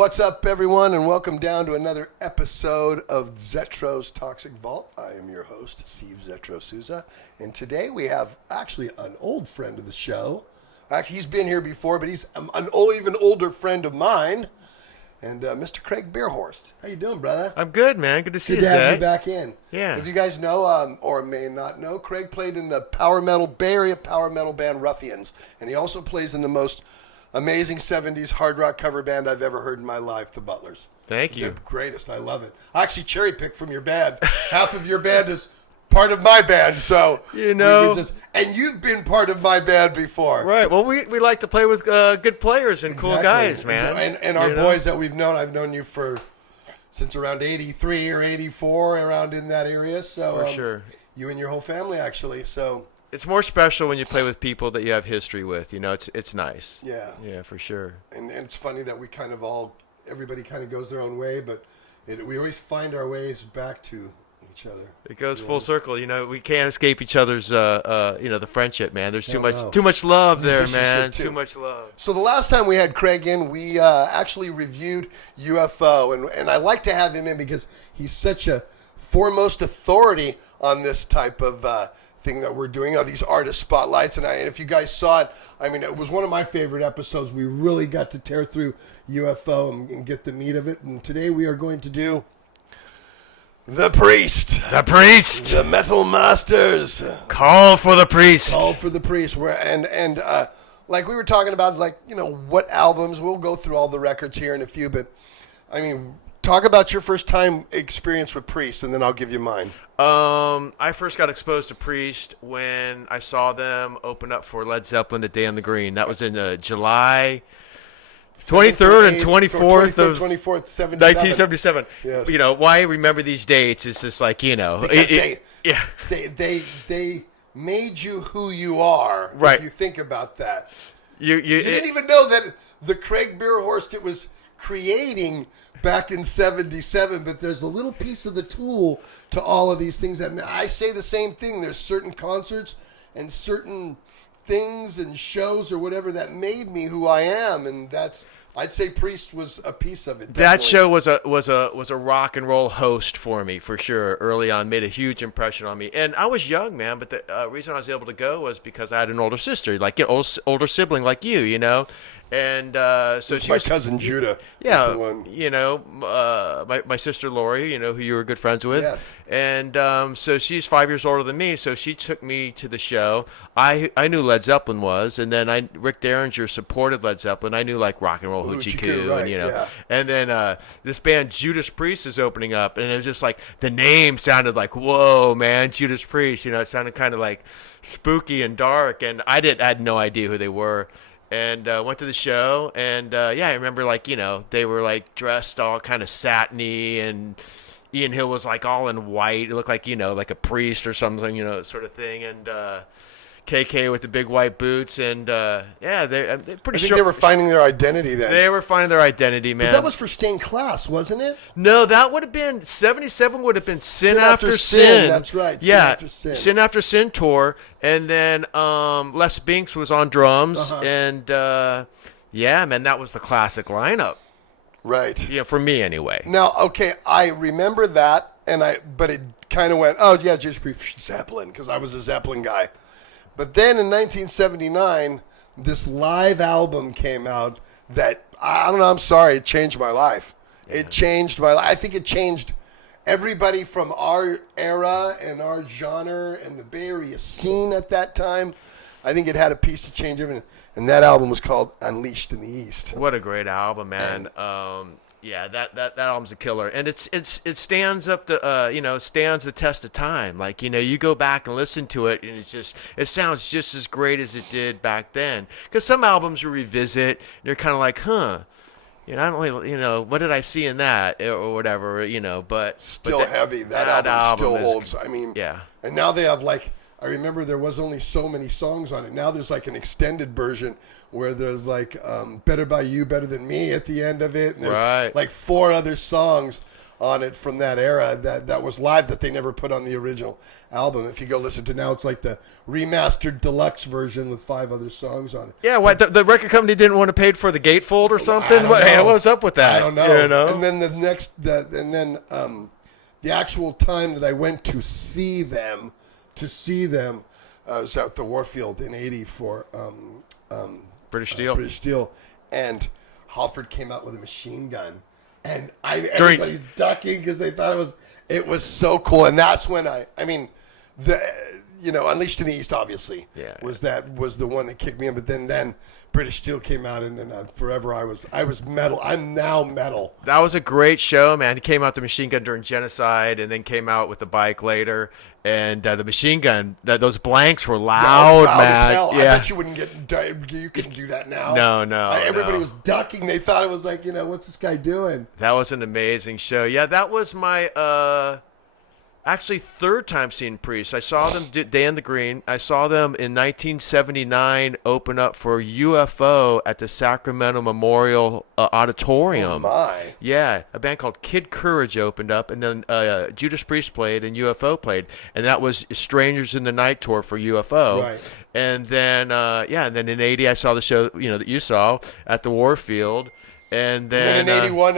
What's up, everyone, and welcome down to another episode of Zetro's Toxic Vault. I am your host, Steve Zetro Souza, and today we have actually an old friend of the show. Actually, he's been here before, but he's an even older friend of mine, and Mr. Craig Beerhorst. How you doing, brother? I'm good, man. Good to see you, Good to have Zach. you back in. Yeah. If you guys know, or may not know, Craig played in the Bay Area power metal band Ruffians, and he also plays in the most amazing 70s hard rock cover band I've ever heard in my life, the Butlers. Thank you. The greatest. I love it. I actually cherry-picked from your band. Half of your band is part of my band, so... You know... and you've been part of my band before. Right. Well, we like to play with good players and cool guys, man. Exactly. And our boys that we've known, I've known you since around 83 or 84, around in that area. So For sure. You and your whole family, actually, so... It's more special when you play with people that you have history with. You know, it's nice. Yeah. Yeah, for sure. And it's funny that we kind of everybody kind of goes their own way, but we always find our ways back to each other. It goes full circle. You know, we can't escape each other's, the friendship, man. There's too much love there, man. Too much love. So the last time we had Craig in, we actually reviewed UFO, and I like to have him in because he's such a foremost authority on this type of thing that we're doing, these artist spotlights. And if you guys saw it, I mean, it was one of my favorite episodes. We really got to tear through UFO and get the meat of it. And today we are going to do The Priest. The Priest. The Metal Masters. Call for the Priest. Call for the Priest. And like we were talking about, what albums. We'll go through all the records here in a few, but I mean, talk about your first time experience with Priest, and then I'll give you mine. I first got exposed to Priest when I saw them open up for Led Zeppelin at Day on the Green. That was in July 23rd and 24th of 1977. Yes. You know, why I remember these dates is just like, because they made you who you are. Right. If you think about that. You didn't even know that the Craig Beerhorst it was creating back in 77, but there's a little piece of the tool to all of these things. That I say the same thing. There's certain concerts and certain things and shows or whatever that made me who I am, and I'd say Priest was a piece of it. Definitely. That show was a rock and roll host for me for sure. Early on, made a huge impression on me, and I was young, man. But the reason I was able to go was because I had an older sister, like older sibling, like you know. And so she my was cousin Judah. Yeah, the one. My sister Lori, who you were good friends with. Yes. And so she's 5 years older than me, so she took me to the show. I knew Led Zeppelin was, and then Rick Derringer supported Led Zeppelin. I knew like Rock and Roll Hoochie Coo, right, and yeah. And then this band Judas Priest is opening up, and it was just like the name sounded like, whoa, man, Judas Priest. It sounded kind of like spooky and dark, and I had no idea who they were. And went to the show, and I remember they were like dressed all kind of satiny, and Ian Hill was like all in white. It looked like like a priest or something, sort of thing. And KK with the big white boots, and they're pretty sure they were finding their identity then. They were finding their identity, man. But that was for Stained Class, wasn't it? No, that would have been 77. Would have been Sin After Sin. That's right. Yeah, Sin After Sin tour, and then Les Binks was on drums, and man, that was the classic lineup. Right. Yeah, for me anyway. Now, okay, I remember that, but it kind of went, just Zeppelin, because I was a Zeppelin guy. But then in 1979, this live album came out that, I don't know, I'm sorry, it changed my life. Yeah. It changed my life. I think it changed everybody from our era and our genre and the Bay Area scene at that time. I think it had a piece to change everything. And that album was called Unleashed in the East. What a great album, man. That album's a killer, and it stands up to stands the test of time. Like you go back and listen to it, and it sounds just as great as it did back then. Because some albums you revisit, and you're kind of like, I don't really, what did I see in that or whatever, but still heavy. That album still holds. I mean, yeah. And now they have like I remember there was only so many songs on it. Now there's like an extended version where there's like Better By You, Better Than Me at the end of it. And there's like 4 other songs on it from that era that was live that they never put on the original album. If you go listen to now, it's like the remastered deluxe version with 5 other songs on it. Yeah, what the record company didn't want to pay for the gatefold or something? What was up with that? I don't know. You know? And then the actual time that I went to see them, I was at the Warfield in '80 for British Steel. And Halford came out with a machine gun. And everybody's ducking because they thought it was so cool. And that's when Unleashed in the East obviously was the one that kicked me in. But then British Steel came out, and then forever I was metal. I'm now metal. That was a great show, man. He came out the machine gun during genocide, and then came out with the bike later. And the machine gun, those blanks were loud, loud man. As hell. Yeah. I bet you couldn't do that now. No. Everybody was ducking. They thought it was like, what's this guy doing? That was an amazing show. Yeah, that was my actually third time seeing Priest. I saw them Day in the Green. I saw them in 1979 open up for UFO at the Sacramento Memorial Auditorium. Oh my! Yeah, a band called Kid Courage opened up, and then Judas Priest played and UFO played, and that was Strangers in the Night tour for UFO. Right. And then and then in '80 I saw the show that you saw at the Warfield, and then in '81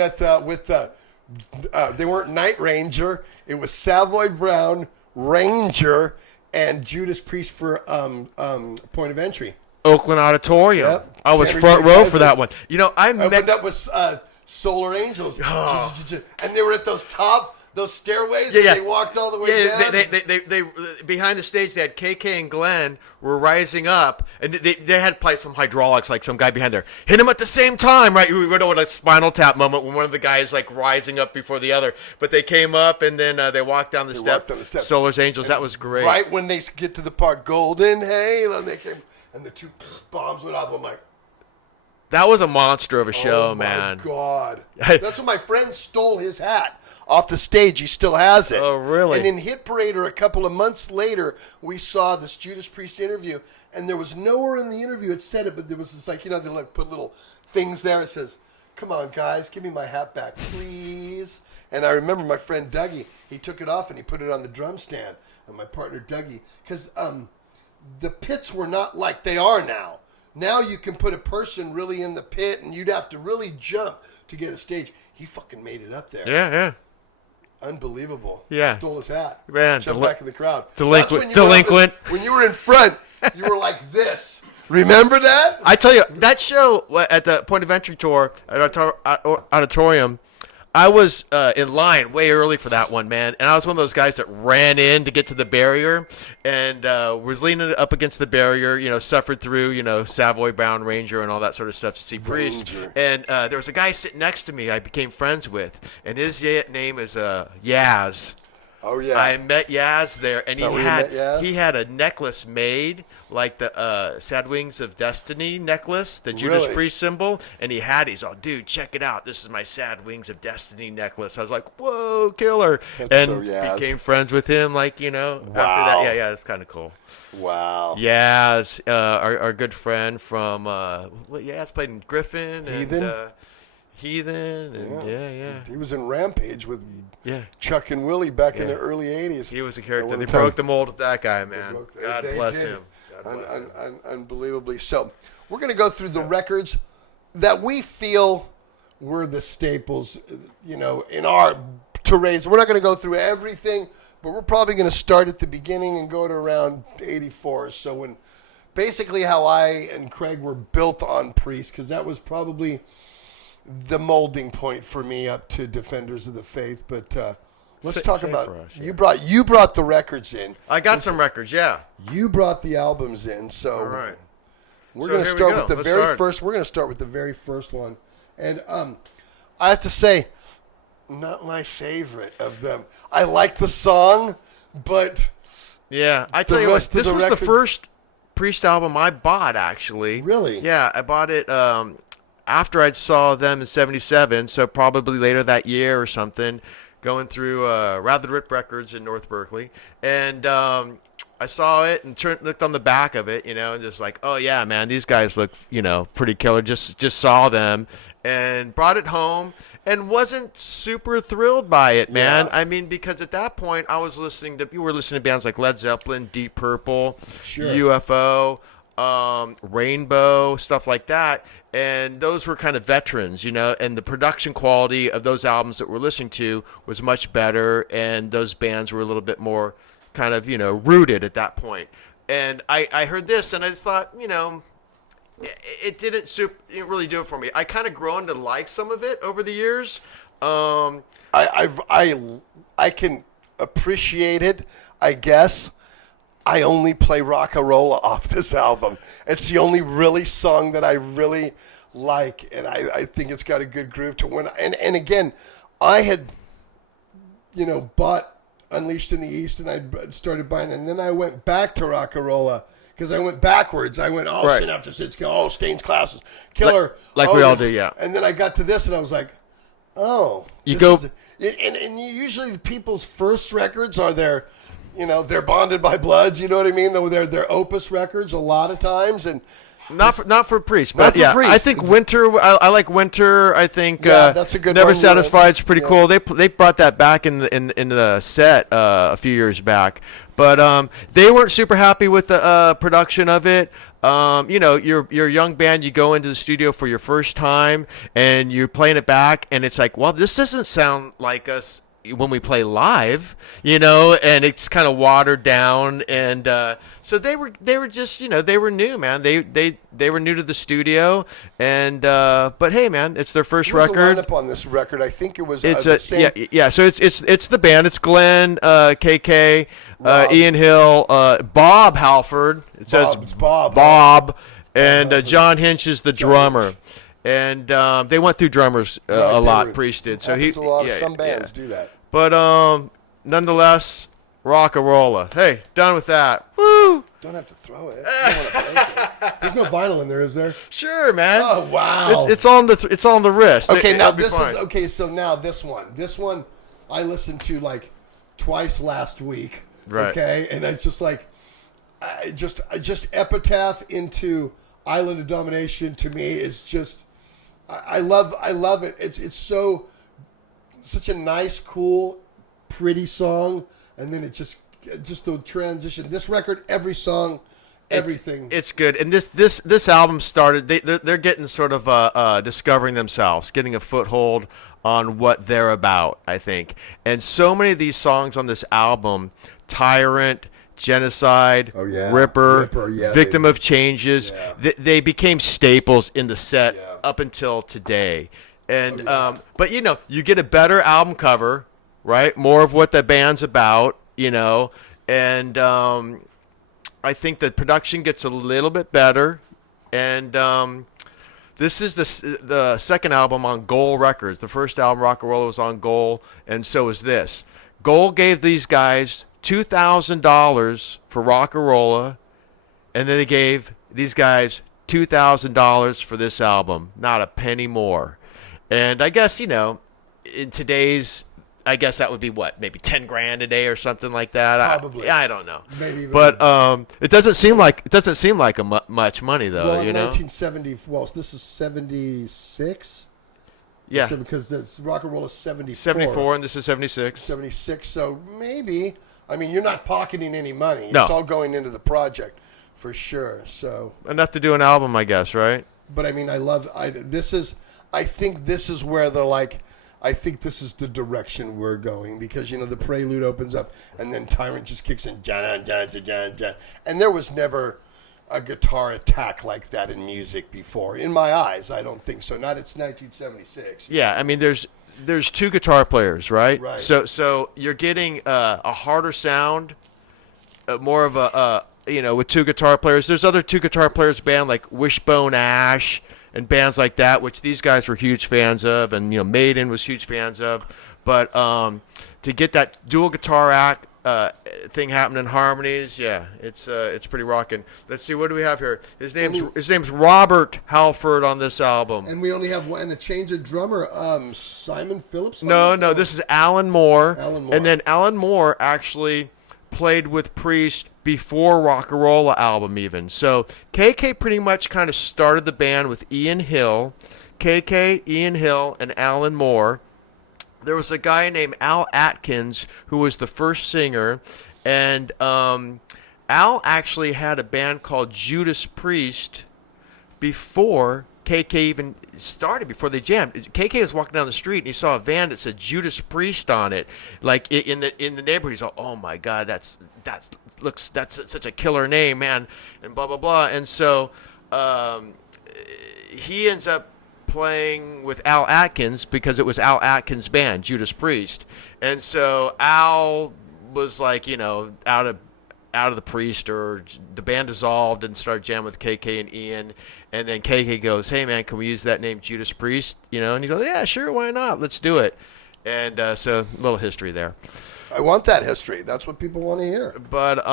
they weren't Night Ranger. It was Savoy Brown, Ranger, and Judas Priest for Point of Entry. Oakland Auditorium. Yep. I was front row for that one. I opened up with Solar Angels, and they were at those stairways. Yeah. And they walked all the way down. They behind the stage. They had KK and Glenn were rising up, and they had to play some hydraulics, like some guy behind there hit them at the same time, right? We went over a Spinal Tap moment when one of the guys like rising up before the other, but they came up and then they walked down the steps. Solar's Angels, that was great. Right when they get to the part Golden Halo, and they came, and the 2 bombs went off. I'm like, that was a monster of a show, man. Oh my God, that's when my friend stole his hat off the stage. He still has it. Oh, really? And in Hit Parader a couple of months later, we saw this Judas Priest interview, and there was nowhere in the interview it said it, but there was this they like put little things there. It says, "Come on, guys, give me my hat back, please." And I remember my friend Dougie, he took it off and he put it on the drum stand. And my partner Dougie, because the pits were not like they are now. Now you can put a person really in the pit, and you'd have to really jump to get a stage. He fucking made it up there. Yeah. Unbelievable. Yeah. Stole his hat. Man, jumped back in the crowd. Delinquent. When you were in front, you were like this. Remember that? I tell you, that show at the Point of Entry tour at Auditorium, I was in line way early for that one, man. And I was one of those guys that ran in to get to the barrier and was leaning up against the barrier, suffered through, Savoy Brown Ranger and all that sort of stuff to see Priest. And there was a guy sitting next to me I became friends with, and his name is Yaz. Oh, yeah. I met Yaz there, and he had a necklace made like the Sad Wings of Destiny necklace, the Judas Priest symbol, and he's all, dude, check it out. This is my Sad Wings of Destiny necklace. I was like, whoa, killer. Became friends with him, after that. Yeah, it's kind of cool. Wow. Yaz, our good friend from, Yaz played in Griffin. Heathen, and he was in Rampage with Chuck and Willie back in the early 80s. He was a character. They broke the mold with that guy, man. God bless him. Unbelievably so. We're going to go through the records that we feel were the staples, in our terrains. We're not going to go through everything, but we're probably going to start at the beginning and go to around 84. So when basically how I and Craig were built on Priest, because that was probably the molding point for me up to Defenders of the Faith. But let's talk about you brought the records in. I got some records, yeah. You brought the albums in, so all right. We're going to start with the very first. We're going to start with the very first one, and I have to say, not my favorite of them. I like the song, but I tell you what, this was the first Priest album I bought, actually. Really? Yeah, I bought it after I saw them in '77, so probably later that year or something, going through Rather Rip Records in North Berkeley, and I saw it and looked on the back of it, and just like, oh yeah, man, these guys look, pretty killer. Just saw them and brought it home and wasn't super thrilled by it, man. Yeah. I mean, because at that point you were listening to bands like Led Zeppelin, Deep Purple, Sure. UFO, Rainbow, stuff like that. And those were kind of veterans, and the production quality of those albums that we're listening to was much better. And those bands were a little bit more kind of, rooted at that point. And I heard this and I just thought, it didn't really do it for me. I kind of grown to like some of it over the years. I can appreciate it, I guess. I only play Rock-a-Rolla off this album. It's the only really song that I really like, and I think it's got a good groove to when. And again, I had, bought Unleashed in the East, and I started buying, and then I went back to Rock-a-Rolla because I went backwards. I went, Right. Sin After Sid's Kill, Stain's Classes, Killer. Like we all do, yeah. And then I got to this, and I was like, oh. You this go- is- and usually people's first records are their, they're Bonded by Bloods, you know what I mean? They're their opus records a lot of times, and Not for Priest, Not but for yeah, Priest. I think Winter. I like Winter. I think that's a good Never one. Satisfied's pretty Yeah. cool. They brought that back in the set a few years back, but they weren't super happy with the production of it. You're a young band. You go into the studio for your first time, and you're playing it back, and it's like, well, this doesn't sound like us when we play live, and it's kind of watered down, and so they were just, they were new, man. They were new to the studio, and but hey, man, it's their first Who's record. the lineup on this record? I think it was It's the same. yeah. So it's the band. It's Glenn, KK, Rob. Ian Hill, Bob Halford. It says It's Bob. Bob, and Halford. John Hinch is the drummer. Hinch. And they went through drummers Right, a they lot. were- Priest did. So happens he a lot yeah, of some bands yeah. do that. But nonetheless, Rock-a-Rolla. Hey, done with that. Woo! Don't have to throw it. I don't wanna break it. There's no vinyl in there, is there? Sure, man. Oh wow! It's on the wrist. Okay, now It'll be this fine. is okay. So now this one I listened to like twice last week. Right. Okay, and it's just like, I just Epitaph into Island of Domination to me is just, I love it. It's such a nice, cool, pretty song, and then it just the transition. This record, every song. Everything. It's good, and this album started. They're getting sort of discovering themselves, getting a foothold on what they're about, I think. And so many of these songs on this album, Tyrant, Genocide, Oh, yeah. Ripper, yeah, Victim baby. of Changes, Yeah. they became staples in the set Yeah. up until today. And Oh, yeah. but you get a better album cover, right? More of what the band's about, and I think the production gets a little bit better, and this is the second album on Goal Records. The first album, Rock-a-Rolla, was on Goal, and so is this. Goal gave these guys $2,000 for Rock-a-Rolla, and then they gave these guys $2,000 for this album. Not a penny more. And I guess, in today's, I guess that would be what, maybe 10 grand a day or something like that. Probably. I don't know. Maybe even- But it doesn't seem like much money though. Well, in you know. 1970. Well, this is 76. Yeah. So because this rock and roll is 74. 74 and this is 76. 76. So maybe. I mean, you're not pocketing any money. No. It's all going into the project, for sure. So, Enough to do an album, I guess, right? but I mean, I think this is where they're like. I think this is the direction we're going because, the prelude opens up and then Tyrant just kicks in, John, John, John, John. And there was never a guitar attack like that in music before. In my eyes, I don't think so. Not it's 1976. Yeah, I mean, there's two guitar players, right? Right. So you're getting a harder sound, more of a with two guitar players. There's other two guitar players band like Wishbone Ash and bands like that, which these guys were huge fans of, and Maiden was huge fans of. But to get that dual guitar act thing happening, harmonies, yeah, it's pretty rocking. Let's see, what do we have here? His name's Robert Halford on this album. And we only have one, and a change of drummer, Simon Phillips? No, this is Alan Moore. Alan Moore. And then Alan Moore actually played with Priest before Rock'n'Rolla album even. So KK pretty much kind of started the band with Ian Hill, KK, Ian Hill, and Alan Moore. There was a guy named Al Atkins who was the first singer, and Al actually had a band called Judas Priest before KK even started, before they jammed. KK was walking down the street and he saw a van that said Judas Priest on it, like in the neighborhood. He's like, "Oh my God, that's such a killer name, man," and blah blah blah. And so he ends up playing with Al Atkins because it was Al Atkins' band, Judas Priest. And so Al was like, out of the Priest, or the band dissolved and started jamming with KK and Ian. And then KK goes, "Hey man, can we use that name Judas Priest?" And he goes, "Yeah, sure, why not? Let's do it." And so a little history there. I want that history. That's what people want to hear. But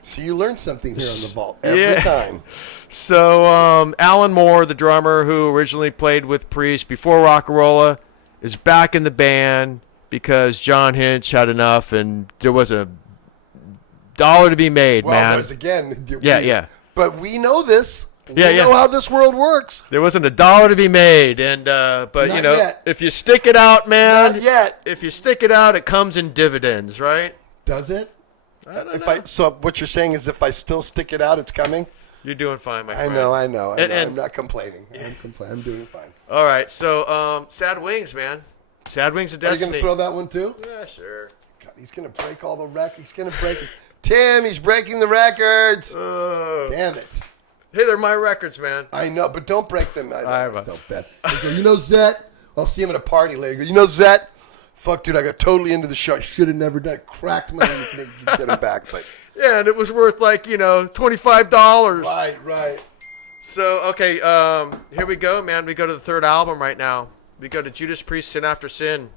so you learn something here on the vault every time. So Alan Moore, the drummer who originally played with Priest before Rock'n'Rolla, is back in the band because John Hinch had enough, and there was a dollar to be made, man. There's again. Yeah. But we know this. We Yeah. know how this world works. There wasn't a dollar to be made, and but Not yet. if you stick it out, man. Not yet. If you stick it out, it comes in dividends, right? Does it? I don't know. So what you're saying is, if I still stick it out, it's coming. You're doing fine, my friend. I know. And- I'm not complaining. I'm doing fine. All right, so Sad Wings, man. Sad Wings of Are you Destiny. going to throw that one too? Yeah, sure. God, he's going to break all the records. He's going to break it. Tim, he's breaking the records. Damn it. Hey, they're my records, man. I know, but don't break them. I won't. don't bet. I go, Zet? I'll see him at a party later. I go, Zet? Fuck, dude, I got totally into the show. I should have never done it. Cracked my get him back. But Yeah, and it was worth like, $25. right. So, okay, here we go, man. We go to the third album right now. We go to Judas Priest, Sin After Sin.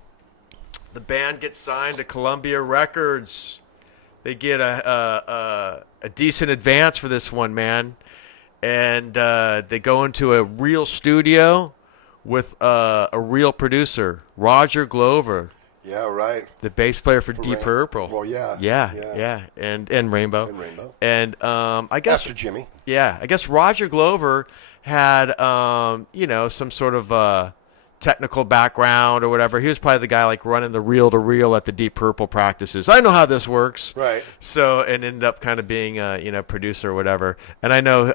The band gets signed to Columbia Records. They get a decent advance for this one, man. And they go into a real studio with a real producer, Roger Glover. Yeah, right. The bass player for Deep Purple. Well, yeah. Yeah. And Rainbow. And I guess After Jimmy. Yeah, I guess Roger Glover had some sort of technical background or whatever. He was probably the guy like running the reel to reel at the Deep Purple practices. I know how this works. Right. So, and ended up kind of being a producer or whatever. And I know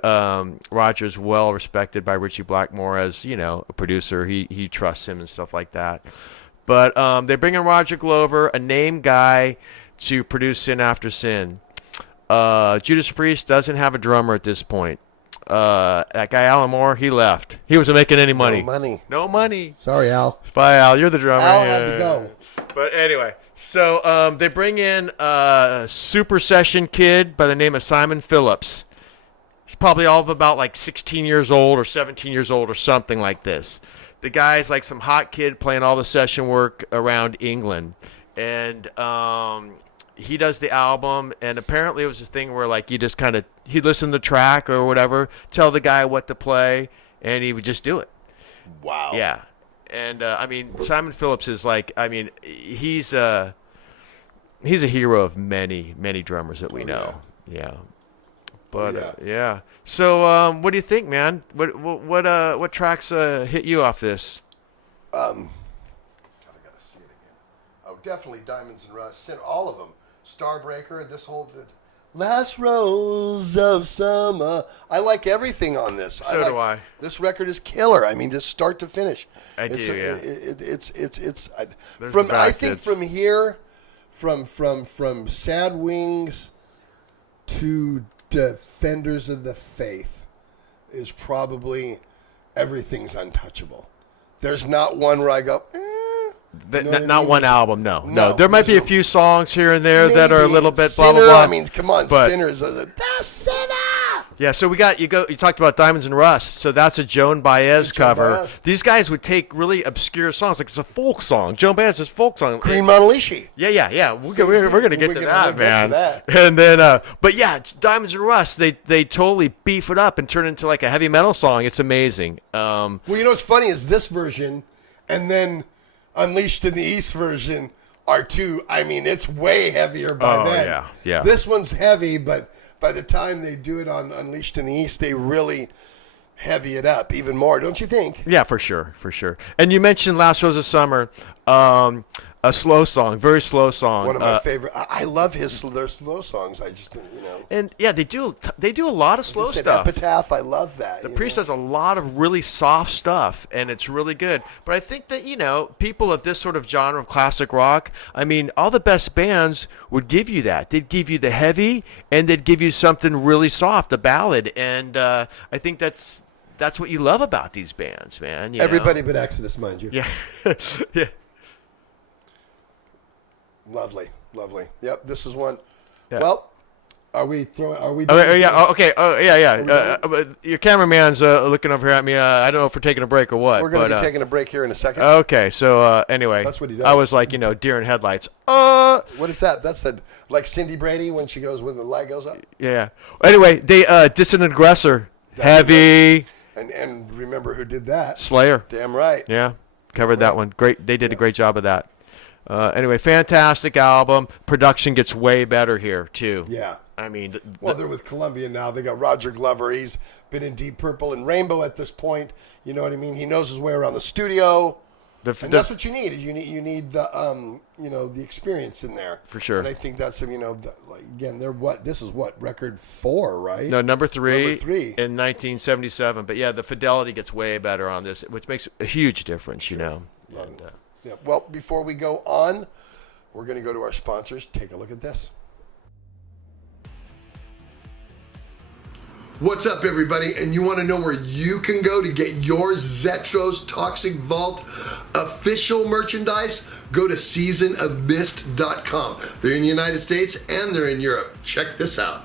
Roger's well respected by Richie Blackmore as, a producer. He trusts him and stuff like that. But they bring in Roger Glover, a name guy, to produce Sin After Sin. Judas Priest doesn't have a drummer at this point. That guy Alan Moore, he left. He wasn't making any money. No money. Sorry, Al. Bye, Al. You're the drummer. Al had to go. But anyway, so they bring in a super session kid by the name of Simon Phillips. He's probably all of about like 16 years old or 17 years old or something like this. The guy's like some hot kid playing all the session work around England. And he does the album, and apparently it was this thing where like you just kind of, he'd listen to the track or whatever, tell the guy what to play, and he would just do it. Wow. Yeah. And Simon Phillips is like, he's a hero of many, many drummers that we know. Yeah. But yeah. So what do you think, man? What tracks hit you off this? God, I gotta see it again. Oh, definitely Diamonds and Rust. All of them. Starbreaker. This whole Last Rose of Summer. I like everything on this. So do I. This record is killer. I mean, just start to finish. I do. Yeah. It's from I think from here, from Sad Wings to Defenders of the Faith is probably everything's untouchable. There's not one where I go, not one album, no. There might be a few songs here and there that are a little bit Sinner, blah blah blah. I mean, come on, but, Sinners. The Sinner. Yeah, so we got you talked about Diamonds and Rust, so that's a Joan Baez cover. Baez. These guys would take really obscure songs, like it's a folk song. Joan Baez is folk song. Green Monalishi. Yeah. We're gonna get to that, man. That. And then, but yeah, Diamonds and Rust, they totally beef it up and turn it into like a heavy metal song. It's amazing. Well, what's funny is this version, and then Unleashed in the East version are two. I mean, it's way heavier by then. Yeah. This one's heavy, but by the time they do it on Unleashed in the East, they really heavy it up even more, don't you think? Yeah, for sure. And you mentioned Last Rose of Summer, a slow song, very slow song. One of my favorite. I love their slow songs. I just, And yeah, they do a lot of slow stuff. Epitaph, I love that. The Priest does a lot of really soft stuff, and it's really good. But I think that, people of this sort of genre of classic rock, I mean, all the best bands would give you that. They'd give you the heavy, and they'd give you something really soft, a ballad. And I think that's what you love about these bands, man. Everybody but Exodus, mind you. Yeah. Yeah. Lovely. Yep, this is one. Yeah. Well, are we doing Okay. Your cameraman's looking over here at me. I don't know if we're taking a break or what. We're going to be taking a break here in a second. Okay. So anyway, that's what he does. I was like, deer in headlights. What is that? That's like Cindy Brady when the light goes up. Yeah. Anyway, they Dissident Aggressor, heavy. And remember who did that? Slayer. Damn right. Yeah. Covered that one. Great. They did a great job of that. Anyway, fantastic album. Production gets way better here too. Yeah. I mean, they're with Columbia now. They got Roger Glover. He's been in Deep Purple and Rainbow at this point. You know what I mean? He knows his way around the studio. And that's what you need. You need the the experience in there for sure. And I think that's again this is record 4, right? No, number 3 in 1977. But yeah, the fidelity gets way better on this, which makes a huge difference. Sure. Yeah. Well, before we go on, we're going to go to our sponsors. Take a look at this. What's up, everybody? And you want to know where you can go to get your Zetro's Toxic Vault official merchandise? Go to seasonofmist.com. They're in the United States and they're in Europe. Check this out.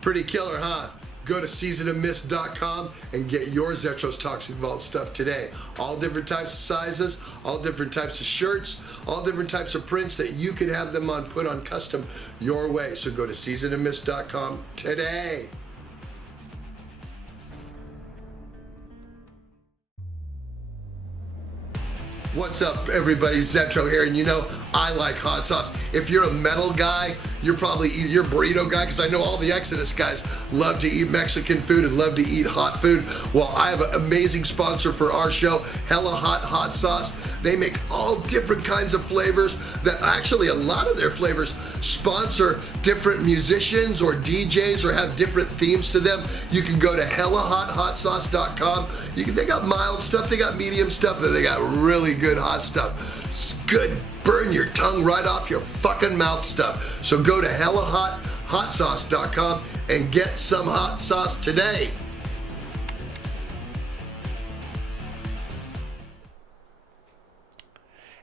Pretty killer, huh? Go to seasonofmist.com and get your Zetro's Toxic Vault stuff today. All different types of sizes, all different types of shirts, all different types of prints that you can have them put on custom your way. So go to seasonofmist.com today. What's up, everybody? Zetro here, and I like hot sauce. If you're a metal guy, you're burrito guy, because I know all the Exodus guys love to eat Mexican food and love to eat hot food. Well, I have an amazing sponsor for our show, Hella Hot Sauce. They make all different kinds of flavors that actually a lot of their flavors sponsor different musicians or DJs or have different themes to them. You can go to hellahotsauce.com. They got mild stuff, they got medium stuff, and they got really good hot stuff. It's good, burn your tongue right off your fucking mouth stuff. So go to hellahotsauce.com and get some hot sauce today.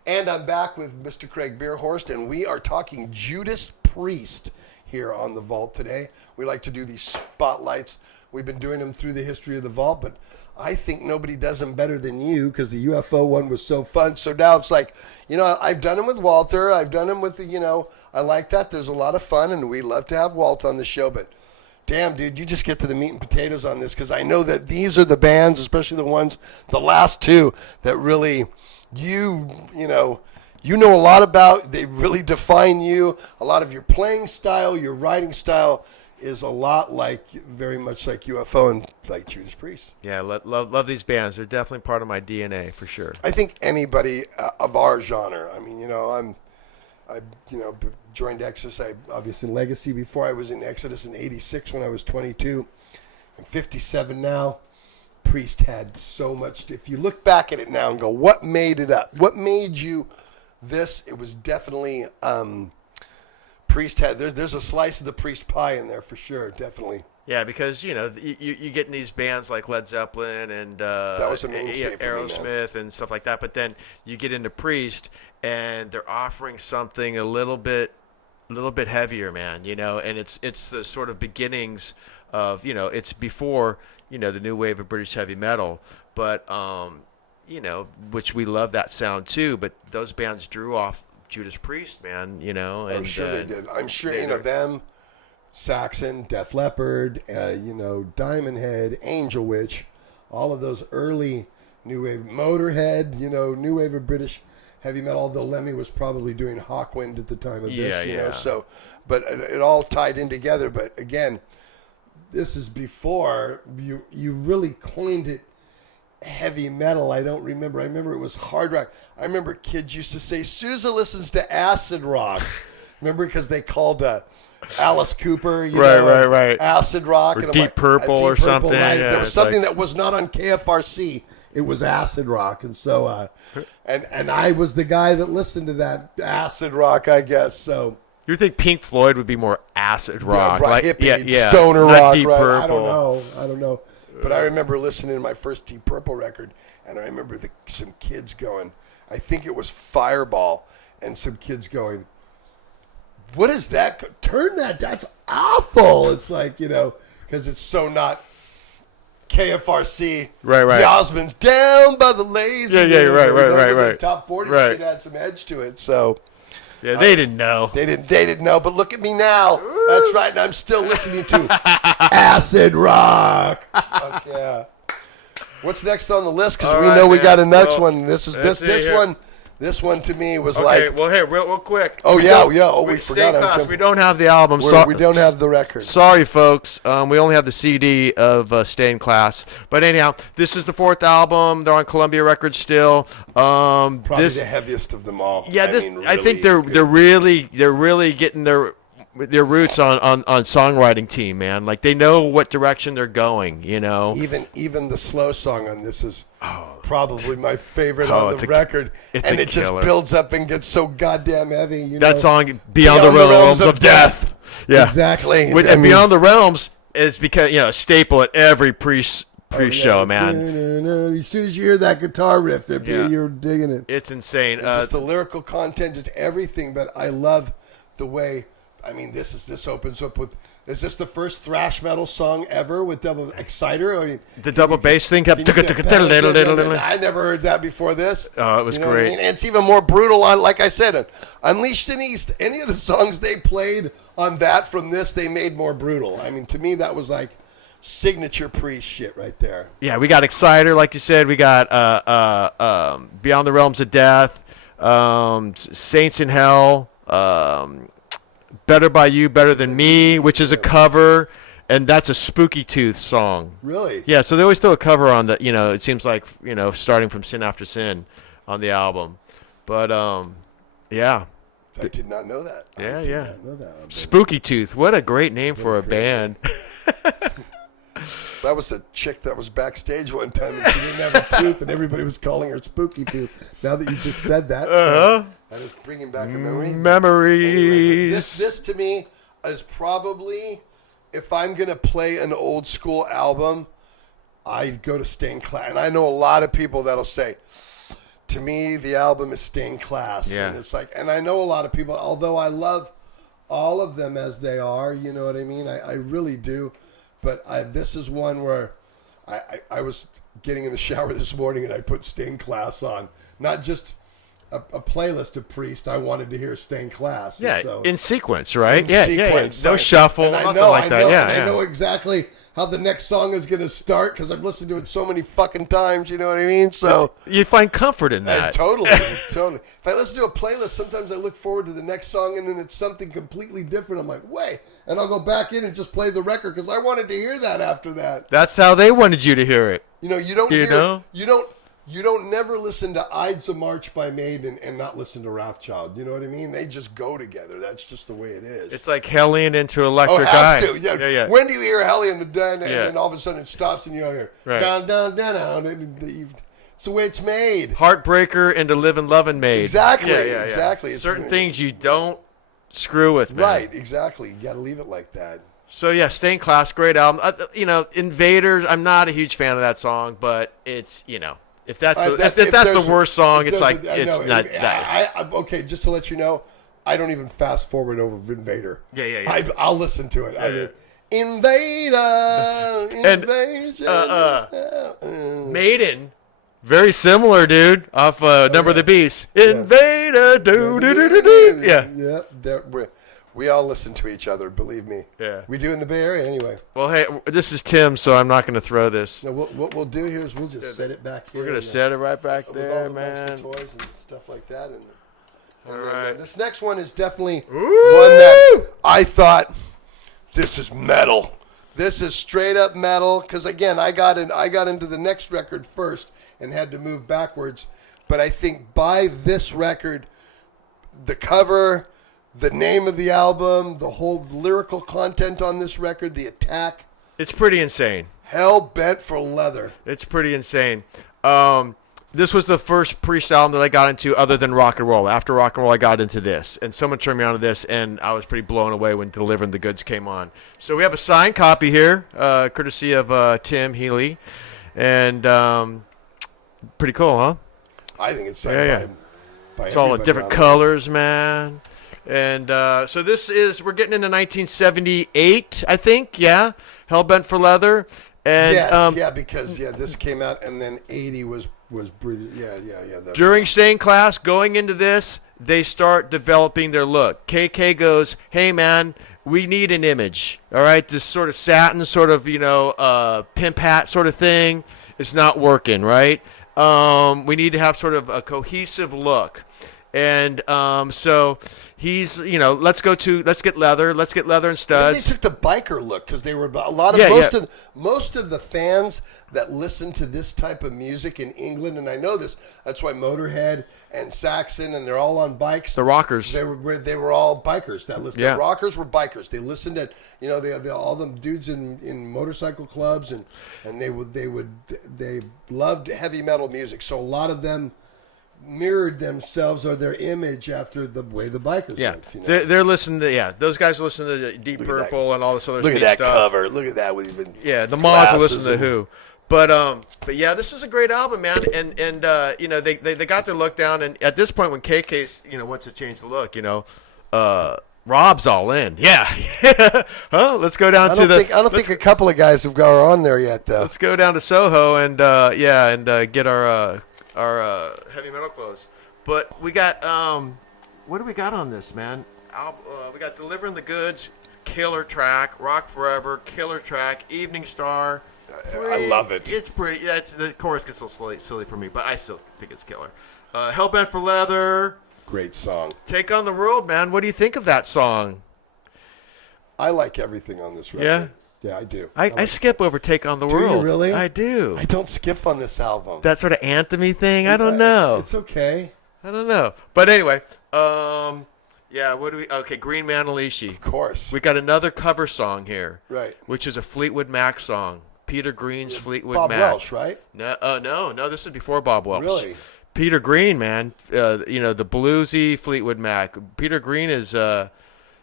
And I'm back with Mr. Craig Beerhorst, and we are talking Judas Priest here on The Vault today. We like to do these spotlights. We've been doing them through the history of The Vault, but I think nobody does them better than you because the UFO one was so fun. So now it's like, I've done them with Walter. I've done them with, I like that. There's a lot of fun, and we love to have Walt on the show, but damn, dude, you just get to the meat and potatoes on this because I know that these are the bands, especially the last two, that really you know a lot about. They really define you. A lot of your playing style, your writing style is a lot very much like UFO and like Judas Priest. Yeah, love these bands. They're definitely part of my DNA for sure. I think anybody of our genre. I mean, I joined Exodus. I obviously Legacy before I was in Exodus in '86 when I was 22. I'm 57 now. Priest had so much. If you look back at it now and go, what made it up? What made you this? It was definitely Priest had. There's a slice of the Priest pie in there for sure, definitely. Yeah, because you get in these bands like Led Zeppelin and that was a mainstay for Aerosmith and stuff like that. But then you get into Priest and they're offering something a little bit heavier, man. And it's the sort of beginnings of it's before the new wave of British heavy metal, but which we love that sound too. But those bands drew off Judas Priest, man. You know, I'm and sure they did. I'm sure they- them, Saxon, Def Leppard, Diamond Head, Angel Witch, all of those early new wave, Motorhead, new wave of British heavy metal. Although Lemmy was probably doing Hawkwind at the time of this, Yeah. So, but it all tied in together. But again, this is before you really coined it. Heavy metal, I don't remember. I remember it was hard rock. I remember kids used to say, Sousa listens to acid rock. Remember, because they called Alice Cooper, right. acid rock. Or and I'm Deep like, Purple Deep or Purple, something. Right? Yeah, There was it's something like- that was not on KFRC. It was acid rock. And so, and I was the guy that listened to that acid rock, I guess. So, You think Pink Floyd would be more acid rock, right, like hippie, stoner not rock, Deep right? Purple. I don't know. But I remember listening to my first Deep Purple record, and I remember some kids going, I think it was Fireball, and some kids going, what is that? Turn that, that's awful. It's like, because it's so not KFRC. Right. The Osmonds, down by the lazy. Yeah, right. It was a top 40 Right. shit, had some edge to it, so. Yeah, they didn't know. They didn't know, but look at me now. That's right, and I'm still listening to acid rock. Fuck yeah. What's next on the list? Because All we right, know we man. got a next Well, one. This let's see this here. one. This one to me was Okay, like, well, hey, real quick. Oh, We yeah, don't- yeah. Oh, we forgot. Same I'm class. jumping. We don't have the album. we don't have the record. Sorry, folks. We only have the CD of Stay in Class. But anyhow, this is the 4th album. They're on Columbia Records still. Probably This, the heaviest of them all. yeah, I think really they're really getting their roots on songwriting team, man. Like they know what direction they're going. Even the slow song on this is probably my favorite on it's the a- record, it's and a it just killer. builds up and gets so goddamn heavy. That song, Beyond the Realms of Death. Yeah, Exactly. And Beyond the Realms is because a staple at every pre-show, man. As soon as you hear that guitar riff, you're digging it. It's insane. Just the lyrical content, just everything. But I love the way. I mean, this opens up with. Is this the first thrash metal song ever with double exciter? I mean, The double bass thing kept. I never heard that before this. Oh, it was You know what I great. mean? And it's even more brutal on, like I said, Unleashed in East. Any of the songs they played on that from this, they made more brutal. I mean, to me, that was like signature Priest shit right there. Yeah, we got Exciter, like you said. We got Beyond the Realms of Death, Saints in Hell, Better by You, Better Than Me, which is a cover, and that's a Spooky Tooth song. Really? Yeah, so they always do a cover on the, it seems like, starting from Sin After Sin on the album. But, yeah. I did not know that. Yeah, I did yeah. not know that. Spooky Tooth. What a great name for a band. That was a chick that was backstage one time and she didn't have a tooth and everybody was calling her Spooky Tooth. Now that you just said that, so that is bringing back a memory. Memories. This to me is probably, if I'm going to play an old school album, I'd go to Stained Class. And I know a lot of people that'll say, to me, the album is Stained Class. Yeah. And it's like, and I know a lot of people, although I love all of them as they are, you know what I mean? I really do. But this is one where I was getting in the shower this morning and I put Stained Class on. Not just a playlist of Priest. I wanted to hear Stained Class. Yeah, so, in sequence, right? in Yeah, sequence, No right. shuffle, And nothing like that. Yeah, I know exactly how the next song is going to start because I've listened to it so many fucking times. You know what I mean? So you find comfort in that. totally. If I listen to a playlist, sometimes I look forward to the next song and then it's something completely different. I'm like, wait, and I'll go back in and just play the record because I wanted to hear that after that. That's how they wanted you to hear it. You know, you don't You hear, know? you don't never listen to Ides of March by Maiden and not listen to Rothschild. You know what I mean? They just go together. That's just the way it is. It's like Hellion into Oh, Electric it has Eye. to. Yeah. yeah. When do you hear Hellion and then Yeah. all of a sudden it stops and you don't hear Right. down, down, down, down. It's the way it's made. Heartbreaker into Livin' Lovin' Made. Exactly, Yeah. exactly. It's Certain weird. things you don't screw with, man. Right, exactly. You got to leave it like that. So yeah, Stained Class, great album. Invaders. I'm not a huge fan of that song, but it's if that's the worst song, it's like it's not that. Okay, just to let you know, I don't even fast forward over Invader. Yeah. I'll listen to it. Yeah. Invader, And, invasion. Maiden Very similar, dude. Off Number of the Beast. Invader. Do. Yeah. Yep. We all listen to each other, believe me. Yeah. We do in the Bay Area anyway. Well, hey, this is Tim, so I'm not going to throw this. No, what we'll do here is we'll just set it back here. We're going to set it right back with there, all the man. extra toys and stuff like that. And All right. this next one is definitely one that I thought, this is metal. This is straight up metal. Because again, I got into the next record first and had to move backwards. But I think by this record, the cover, the name of the album, the whole lyrical content on this record, the attack. It's pretty insane. Hell Bent for Leather. It's pretty insane. This was the first Priest album that I got into other than rock and roll. After rock and roll, I got into this. And someone turned me on to this, and I was pretty blown away when Delivering the Goods came on. So we have a signed copy here, courtesy of Tim Healy. And pretty cool, huh? I think it's signed by it's all in everybody different on there. colors, man. And so we're getting into 1978, I think. Yeah, Hellbent for Leather. And yes, because this came out, and then 80 was brutal. Yeah. During staying class, going into this, they start developing their look. KK goes, "Hey man, we need an image. All right, this sort of satin, sort of pimp hat sort of thing is not working, right? We need to have sort of a cohesive look." And so he's, let's get leather and Then studs. they took the biker look because they were most of the fans that listen to this type of music in England, and I know this. That's why Motorhead and Saxon, and they're all on bikes. The rockers. They were all bikers that listened. Yeah. The rockers were bikers. They listened to they all them dudes in motorcycle clubs, and they loved heavy metal music. So a lot of them mirrored themselves or their image after the way the bikers looked. They're listening to those guys are listening to Deep Purple and all this other Look at stuff. that cover. Look at that with even the mods are glasses listening to Who. But yeah, this is a great album, man. And they got their look down, and at this point when KK's wants to change the look, Rob's all in. Yeah. Huh? Let's go down I don't think a couple of guys have got on there yet though. Let's go down to Soho and get our heavy metal clothes. But we got what do we got on this, man? We got Delivering the Goods, killer track. Rock Forever, killer track. Evening Star. I love it. It's pretty. Yeah, the chorus gets a little silly for me, but I still think it's killer. Hellbent for Leather. Great song. Take on the World, man. What do you think of that song? I like everything on this record. Yeah, I do. I skip over Take on the Do World. you really? I do. I don't skip on this album. That sort of anthem-y thing. I don't know. It's okay. I don't know. But anyway, what do we? Okay, Green Manalishi. Of course. We got another cover song here. Right. Which is a Fleetwood Mac song. Peter Green's Fleetwood Bob Mac. Welsh, right? No, this is before Bob Welsh. Really? Peter Green, man. The bluesy Fleetwood Mac. Peter Green is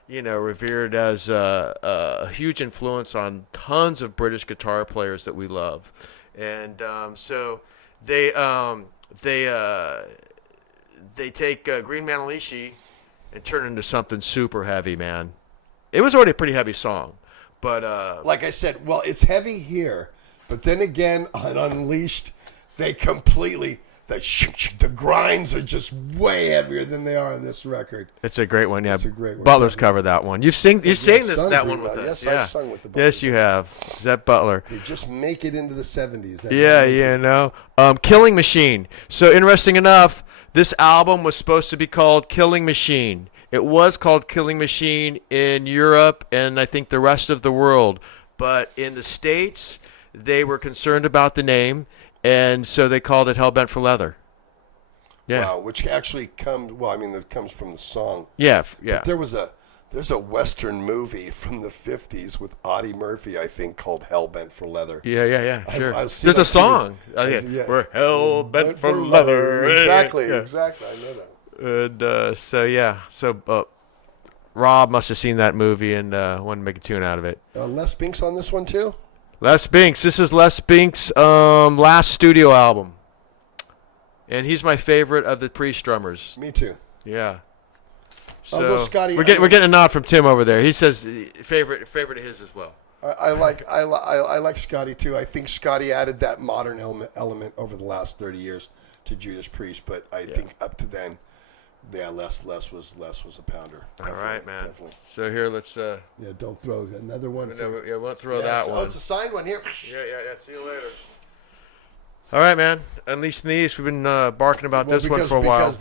revered as a huge influence on tons of British guitar players that we love. And so they take Green Manalishi and turn it into something super heavy, man. It was already a pretty heavy song. But like I said, well, it's heavy here, but then again on Unleashed, they completely the grinds are just way heavier than they are on this record. It's a great one, yeah. It's a great one. Butler's covered that one. You've sang that one with Yes, us. Yeah. I've sung with the Yes, you have. Zet Butler. They just make it into the 70s. Killing Machine. So interesting enough, this album was supposed to be called Killing Machine. It was called Killing Machine in Europe and I think the rest of the world. But in the States, they were concerned about the name, and so they called it Hellbent for Leather. Yeah. Wow, which actually that comes from the song. Yeah. But there's a Western movie from the 50s with Audie Murphy, I think, called Hellbent for Leather. Yeah, sure. There's a song. We're Hellbent for Leather. Exactly. Yeah. I know that. And so Rob must have seen that movie and wanted to make a tune out of it. Les Binks on this one too? Les Binks. This is Les Binks' last studio album. And he's my favorite of the Priest drummers. Me too. Yeah. So Although Scotty, we're getting a nod from Tim over there. He says favorite of his as well. I like Scotty too. I think Scotty added that modern element over the last 30 years to Judas Priest, but I think up to then, yeah, less was a pounder. All right, man. Definitely. So here, let's. Yeah, don't throw another one. Yeah, won't throw that one. Oh, it's a signed one here. Yeah. See you later. All right, man. Unleash the East. We've been barking about this one for a while. Because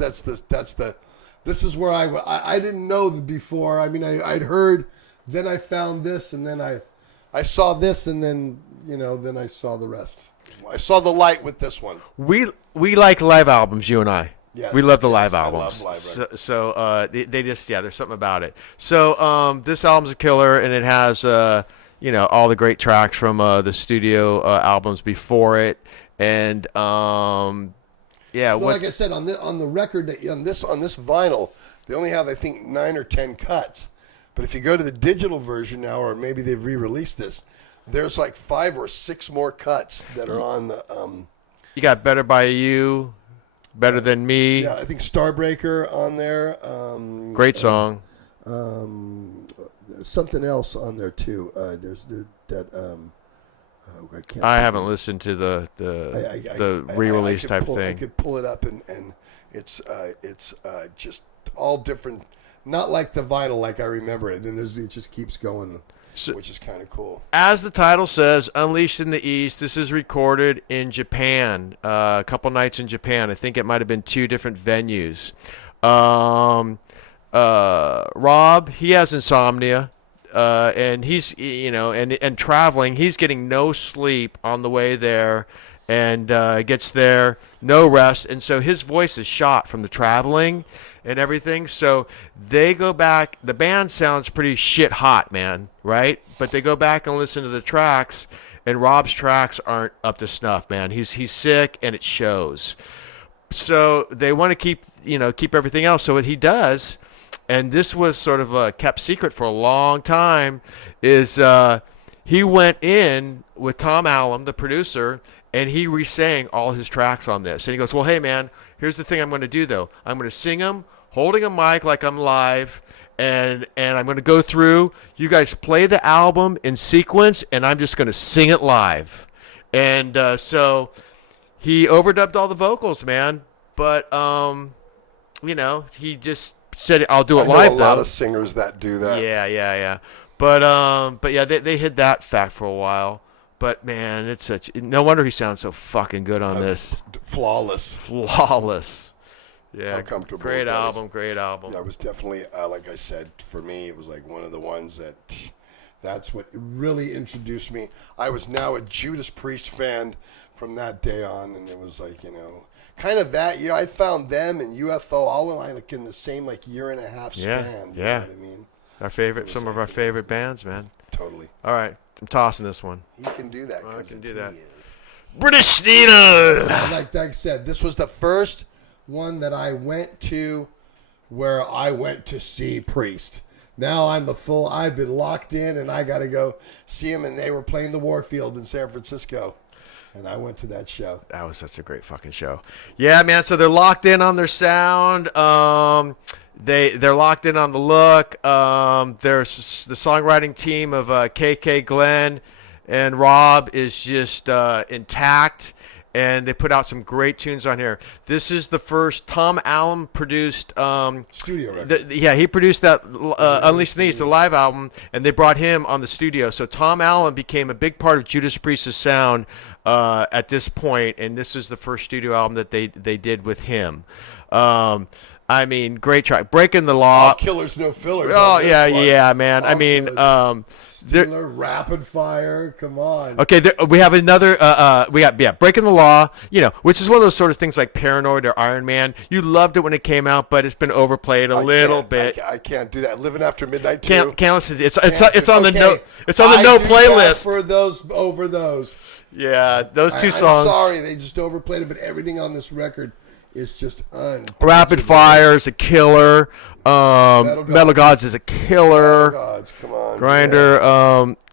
this is where I didn't know before. I mean, I'd heard, then I found this, and then I saw this, and then then I saw the rest. I saw the light with this one. We like live albums, you and I. Yes, we love the live I albums. love live, so they just there's something about it. So this album's a killer, and it has all the great tracks from the studio albums before it, and So like I said, on the record on this vinyl, they only have, I think, 9 or 10 cuts. But if you go to the digital version now, or maybe they've re-released this, there's like 5 or 6 more cuts that are on the. You got Better by You, Better Than Me. Yeah, I think Starbreaker on there. Great song. Something else on there too. There's that. I haven't listened to the re-release type thing. I could pull it up, and it's just all different. Not like the vinyl, like I remember it, and it just keeps going, which is kind of cool. As the title says, Unleashed in the East, this is recorded in Japan, a couple nights in Japan. I think it might have been 2 different venues. Rob, he has insomnia, and he's, and traveling. He's getting no sleep on the way there, and gets there, no rest, and so his voice is shot from the traveling and everything. So they go back. The band sounds pretty shit hot, man, right? But they go back and listen to the tracks, and Rob's tracks aren't up to snuff, man. He's sick, and it shows. So they want to keep everything else. So what he does, and this was sort of a kept secret for a long time, is he went in with Tom Allom, the producer, and he re-sang all his tracks on this. And he goes, well, hey, man, here's the thing I'm going to do, though. I'm going to sing them, holding a mic like I'm live, and I'm going to go through. You guys play the album in sequence, and I'm just going to sing it live. And so he overdubbed all the vocals, man. But, he just said, I'll do it live, though. A lot of singers that do that. Yeah. But yeah, they hid that fact for a while. But man, it's no wonder he sounds so fucking good on this. Flawless. Yeah, How comfortable great that album. That was definitely, like I said, for me, it was like one of the ones that's what really introduced me. I was now a Judas Priest fan from that day on, and it was like, kind of that year. I found them and UFO all in the same year and a half span. Yeah. You know what I mean? Some of our favorite bands, man. Totally. All right, I'm tossing this one. He can do that. I can do that. Is. British Steelers. Like I said, this was the first one that I went to where I went to see Priest. Now I've been locked in, and I got to go see him, and they were playing the Warfield in San Francisco. And I went to that show. That was such a great fucking show. Yeah, man. So they're locked in on their sound. They're locked in on the look. There's the songwriting team of KK Glenn and Rob is just intact, and they put out some great tunes on here. This is the first Tom Allom produced studio record. He produced that Unleashed in the East, the live album, and they brought him on the studio. So Tom Allom became a big part of Judas Priest's sound at this point, and this is the first studio album that they did with him. I mean, great track. Breaking the Law. Killers, no fillers. Oh, yeah, man. I mean, Steeler, Rapid Fire. Come on. Okay, we have another. We got Breaking the Law. Which is one of those sort of things like Paranoid or Iron Man. You loved it when it came out, but it's been overplayed a little bit. I can't do that. Living After Midnight too. Can't listen. It's on the no. It's on the no playlist. For those over those. Yeah, those two songs. I'm sorry, they just overplayed it, but everything on this record is just Rapid Fire is a killer. Metal Gods is a killer. Metal Gods, come on. Grinder.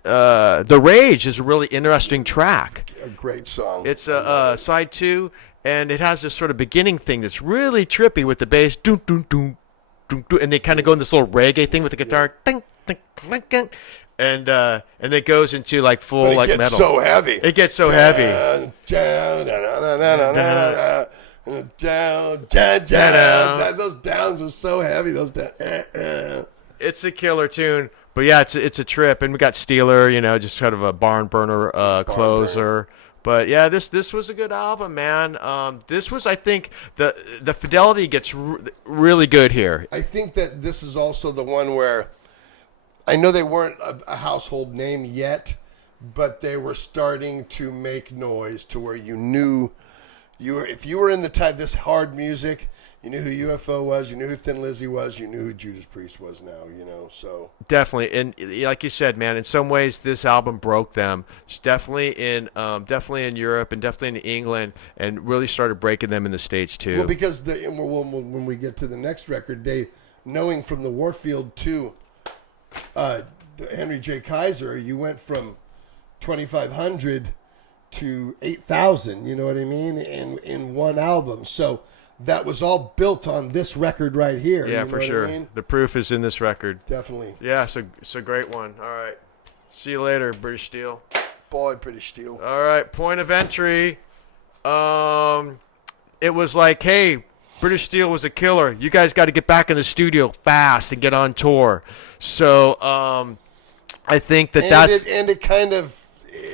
Yeah. The Rage is a really interesting track. A great song. It's side 2, and it has this sort of beginning thing that's really trippy with the bass. Doom, doom, doom, doom, doom, and they kind of go in this little reggae thing with the guitar. Ding, ding, ding, ding. and it goes into like full But it like gets metal. so heavy. It gets so heavy. Those downs are so heavy. Those downs. It's a killer tune, but yeah, it's a trip. And we got Steeler, just kind of a barn burner closer. But yeah, this was a good album, man. This was, I think, the fidelity gets really good here. I think that this is also the one where I know they weren't a household name yet, but they were starting to make noise to where you knew if you were in this hard music, you knew who UFO was, you knew who Thin Lizzy was, you knew who Judas Priest was now, so. Definitely. And like you said, man, in some ways this album broke them. It's definitely in Europe and definitely in England, and really started breaking them in the States too. Well, because when we get to the next record, knowing from the Warfield to Henry J. Kaiser, you went from 2,500 to 8,000, you know what I mean, in one album. So that was all built on this record right here. Yeah, you know for what sure. I mean? The proof is in this record. Definitely. Yeah, it's a great one. All right. See you later, British Steel. Boy, British Steel. All right, point of entry. It was like, hey, British Steel was a killer. You guys got to get back in the studio fast and get on tour. So I think that's... it kind of...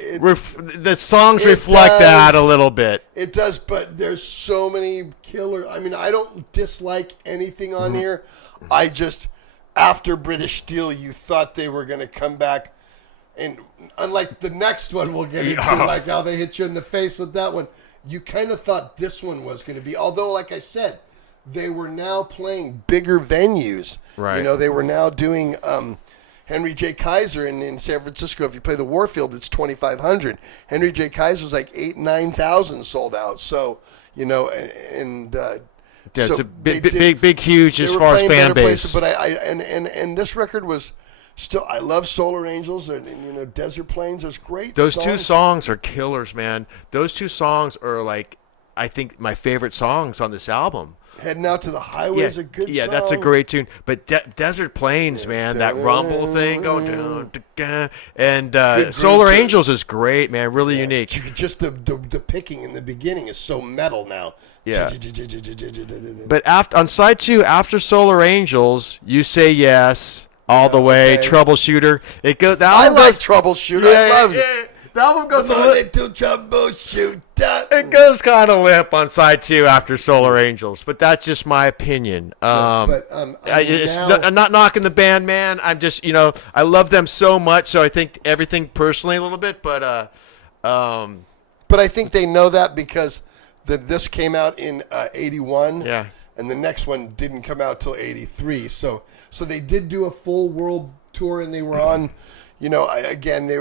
the songs reflect that a little bit. It does, but there's so many killer. I mean, I don't dislike anything on here. I just, after British Steel, you thought they were going to come back, and unlike the next one we'll get into, like how they hit you in the face with that one, you kind of thought this one was going to be. Although, like I said, they were now playing bigger venues. Right. They were now doing. Henry J. Kaiser in San Francisco, if you play the Warfield, it's 2,500. Henry J. Kaiser's like 9,000 sold out. So, it's a big, huge as far as fan base. Places, but and this record was still. I love Solar Angels and Desert Plains. There's great. Those two songs are killers, man. Those two songs are like, I think, my favorite songs on this album. Heading Out to the Highway is a good song. Yeah, that's a great tune. But Desert Plains, man, that rumble thing going down. And Solar Angels is great, man. Really unique. Just the picking in the beginning is so metal now. Yeah. But on side 2, after Solar Angels, You Say Yes, All the Way, Troubleshooter. It goes. I like Troubleshooter. I love it. The album goes troubleshoot. It goes kind of limp on side 2 after Solar Angels, but that's just my opinion. I'm not knocking the band, man. I'm just, I love them so much, so I think everything personally a little bit, but I think they know that because this came out in 81, and the next one didn't come out till 83. So they did do a full world tour, and they were on. Again, they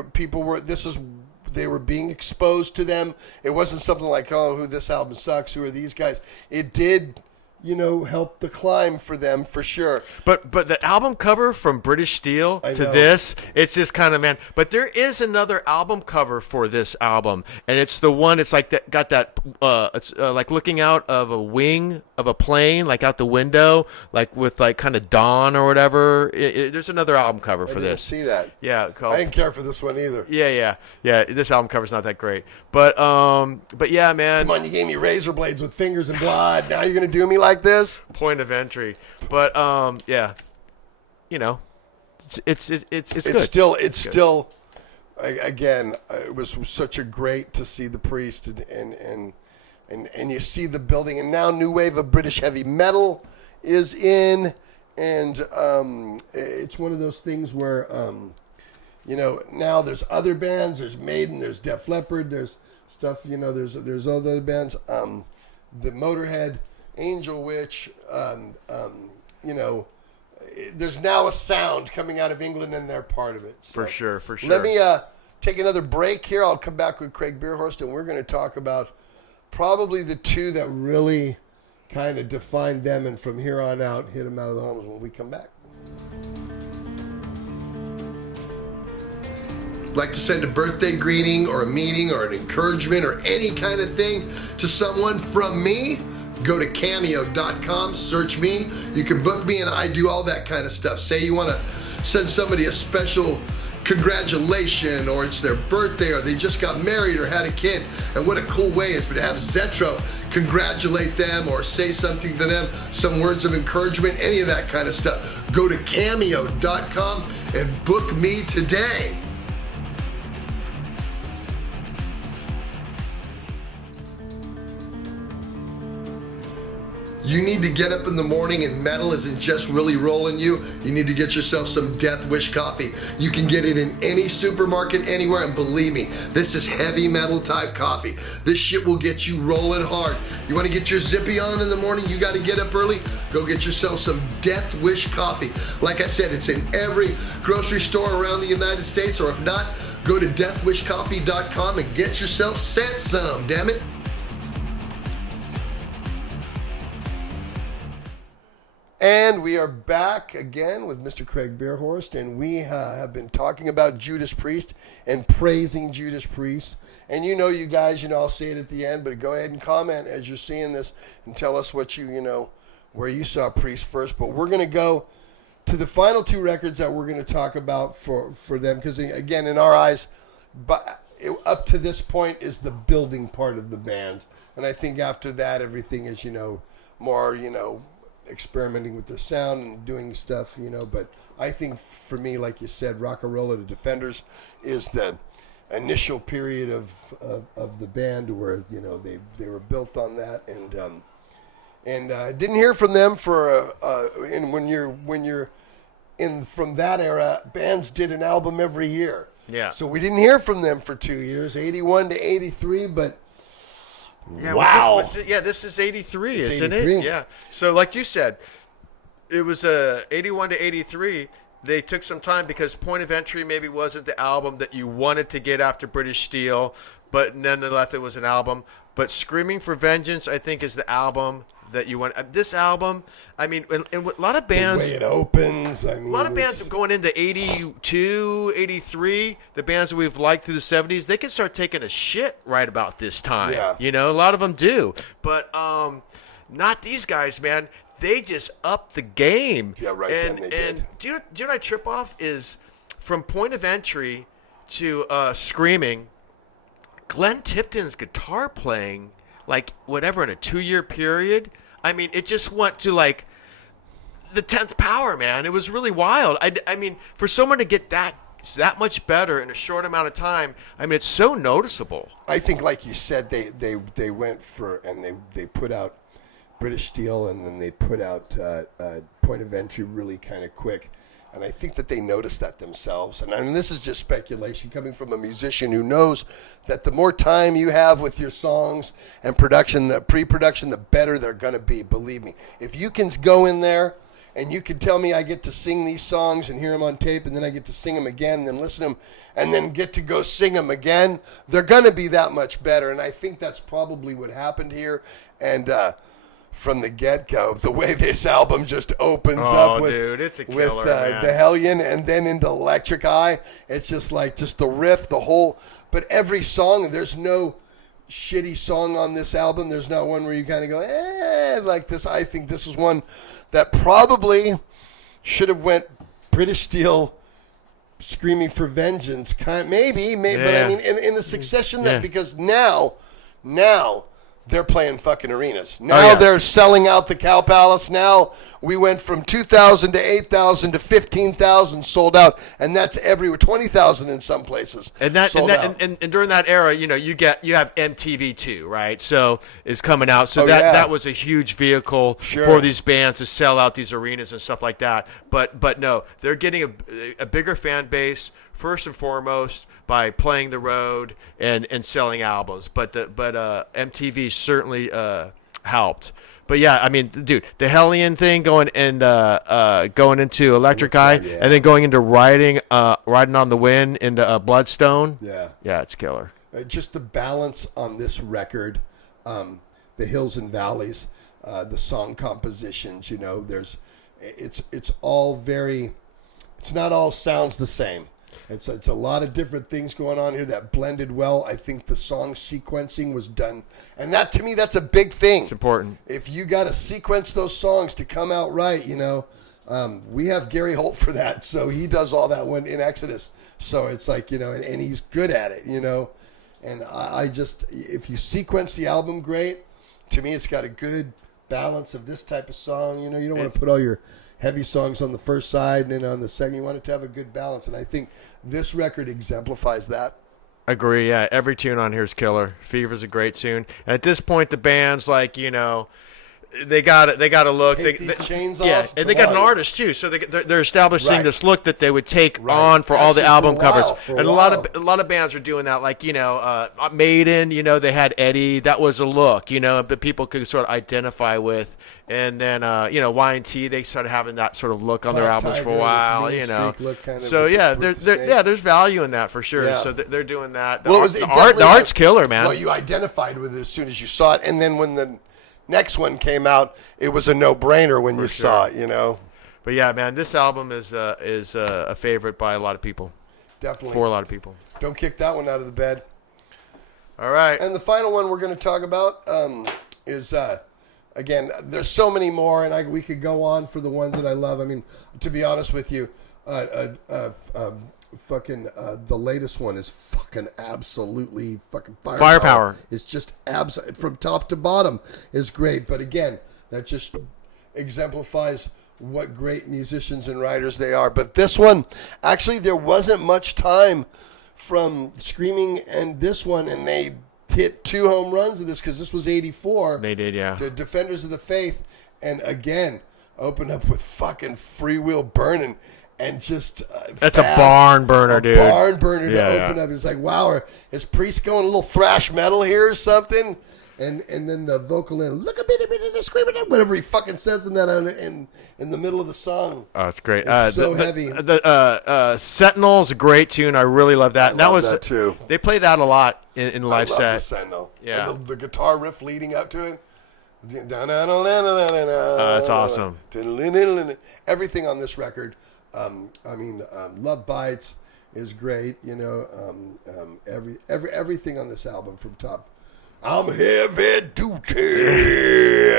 were being exposed to them. It wasn't something like, who this album sucks, who are these guys? It did, help the climb for them for sure. But the album cover from British Steel to this, it's just kind of, man. But there is another album cover for this album, and it's the one. It's like that got that. It's like looking out of a wing of a plane, like out the window, like with like kind of dawn or whatever. There's another album cover for this. See that? Yeah, I didn't care for this one either. Yeah. This album cover's not that great, but yeah, man. Come on, you gave me razor blades with fingers and blood. Now you're gonna do me like this? Point of entry, but yeah, it's good. It's still. Again, it was such a great to see the Priest and you see the building, and now new wave of British heavy metal is in, and it's one of those things where now there's other bands, there's Maiden, there's Def Leppard, there's stuff, there's other bands, the Motorhead, Angel Witch, there's now a sound coming out of England, and they're part of it. So for sure. Let me take another break here. I'll come back with Craig Beerhorst, and we're going to talk about probably the two that really kind of defined them, and from here on out, hit them out of the homes when we come back. Like to send a birthday greeting or a meeting or an encouragement or any kind of thing to someone from me? Go to cameo.com, search me. You can book me, and I do all that kind of stuff. Say you want to send somebody a special congratulations, or it's their birthday, or they just got married or had a kid, and what a cool way is to have Zetro congratulate them or say something to them, some words of encouragement, any of that kind of stuff. Go to cameo.com and book me today. You need to get up in the morning and metal isn't just really rolling you. You need to get yourself some Death Wish coffee. You can get it in any supermarket, anywhere, and believe me, this is heavy metal type coffee. This shit will get you rolling hard. You want to get your zippy on in the morning? You got to get up early? Go get yourself some Death Wish coffee. Like I said, it's in every grocery store around the United States, or if not, go to deathwishcoffee.com and get yourself sent some, damn it. And we are back again with Mr. Craig Beerhorst, and we have been talking about Judas Priest and praising Judas Priest. And you guys, I'll say it at the end, but go ahead and comment as you're seeing this and tell us what where you saw Priest first. But we're going to go to the final two records that we're going to talk about for them, because again, in our eyes, up to this point is the building part of the band. And I think after that, everything is, more, experimenting with the sound and doing stuff, but I think for me, like you said, Rock-A-Rolla the Defenders is the initial period of the band where, they were built on that, and I didn't hear from them for and when you're in from that era, bands did an album every year. Yeah. So we didn't hear from them for 2 years, 81 to 83, but yeah, wow. This is 83, it's isn't 83. it? Yeah. So like you said, it was 81 to 83. They took some time because Point of Entry maybe wasn't the album that you wanted to get after British Steel, but nonetheless it was an album. But Screaming for Vengeance, I think, is the album that you want. This album, I mean, and a lot of bands. The way it opens, I mean. A lot of bands going into 82, 83, the bands that we've liked through the 70s, they can start taking a shit right about this time. Yeah. A lot of them do. But not these guys, man. They just upped the game. Yeah, right. And do you know what I trip off is from Point of Entry to Screaming, Glenn Tipton's guitar playing, like whatever, in a 2-year period, I mean, it just went to like the 10th power, man. It was really wild. I mean, for someone to get that much better in a short amount of time, I mean, it's so noticeable. I think, like you said, they went for, and they put out British Steel, and then they put out Point of Entry really kind of quick. And I think that they noticed that themselves. And I mean, this is just speculation coming from a musician who knows that the more time you have with your songs and production, pre-production, the better they're going to be. Believe me. If you can go in there and you can tell me I get to sing these songs and hear them on tape, and then I get to sing them again, and then listen to them, and then get to go sing them again, they're going to be that much better. And I think that's probably what happened here. And from the get-go, the way this album just opens up with, dude, it's a killer, the Hellion, and then into Electric Eye, it's just like just the riff, the whole. But every song, there's no shitty song on this album. There's not one where you kind of go, like this. I think this is one that probably should have went British Steel, Screaming for Vengeance, maybe. Yeah. But I mean, in the succession that because now. They're playing fucking arenas. Now they're selling out the Cow Palace. Now we went from 2,000 to 8,000 to 15,000 sold out, and that's everywhere. 20,000 in some places. And during that era, you have MTV too, right? So is coming out. So that was a huge vehicle for these bands to sell out these arenas and stuff like that. But no, they're getting a bigger fan base first and foremost by playing the road and selling albums. But MTV certainly helped. But yeah, I mean, dude, the Hellion thing going into Electric Eye, and then going into riding on the Wind into Bloodstone. Yeah, it's killer. Just the balance on this record, the hills and valleys, the song compositions. It's all very. It's not all sounds the same. It's a lot of different things going on here that blended well. I think the song sequencing was done. And that, to me, that's a big thing. It's important. If you got to sequence those songs to come out right, We have Gary Holt for that, so he does all that one in Exodus. So it's like, and he's good at it, And I just, if you sequence the album great, to me it's got a good balance of this type of song. You don't want to put all your heavy songs on the first side and then on the second. You want it to have a good balance, and I think this record exemplifies that. Agree, yeah. Every tune on here is killer. Fever's a great tune. And at this point, the band's like, they got to look. Take these chains yeah, off. and they got an artist too, so they're establishing Right. this look that they would take Right. on for all the Actually, album for a while, covers. for a And a lot of bands are doing that, like Maiden. They had Eddie. That was a look, that people could sort of identify with. And then Y&T, they started having that sort of look on their Black albums for a Tiger, while, this Mean Streak look kind of So with yeah, the snake. there's value in that for sure. Yeah. So they're doing that. Well, The art's killer, man. Well, you identified with it as soon as you saw it, and then when the next one came out, it was a no-brainer when you saw it. But yeah, man, this album is a favorite by a lot of people. Definitely. For a lot of people. Don't kick that one out of the bed. All right. And the final one we're going to talk about is, again, there's so many more, and we could go on for the ones that I love. I mean, to be honest with you, the latest one is fucking absolutely fucking firepower. It's just from top to bottom is great. But again, that just exemplifies what great musicians and writers they are. But this one, actually, there wasn't much time from Screaming and this one, and they hit 2 home runs of this because this was 84. They did, yeah. The Defenders of the Faith, and again, opened up with fucking Free Wheel Burning. And just that's a barn burner, dude. Barn burner to open up. It's like, wow, is Priest going a little thrash metal here or something? And then the vocal in, look a bit, screaming, whatever he fucking says in that in the middle of the song. Oh, it's great. It's so heavy. The Sentinel is a great tune. I really love that. I love that too. They play that a lot in live set. I love the Sentinel. Yeah. And the guitar riff leading up to it. That's awesome. Everything on this record. Love Bites is great. Everything on this album from top. I'm heavy duty.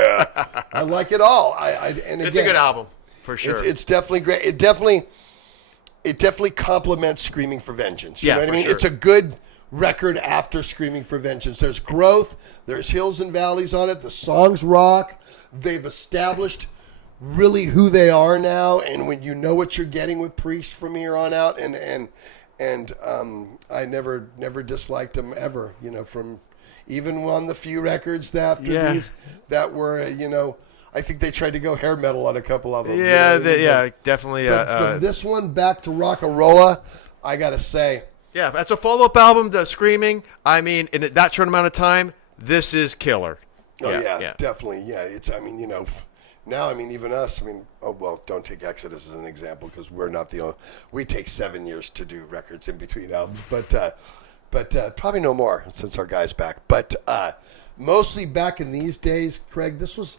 I like it all. It's a good album for sure. It's definitely great. It definitely complements Screaming for Vengeance. You know what I mean? Sure. It's a good record after Screaming for Vengeance. There's growth. There's hills and valleys on it. The songs rock. They've established really who they are now, and when you know what you're getting with Priest from here on out, and I never disliked them ever. From even on the few records after these that were I think they tried to go hair metal on a couple of them. Definitely. But from this one back to Rock-a-Rolla, I gotta say, yeah, that's a follow-up album to Screaming. I mean, in that short amount of time, this is killer. Definitely. Yeah, it's. Now, even us, don't take Exodus as an example because we're not the only. We take 7 years to do records in between albums, but probably no more since our guy's back. But mostly back in these days, Craig, this was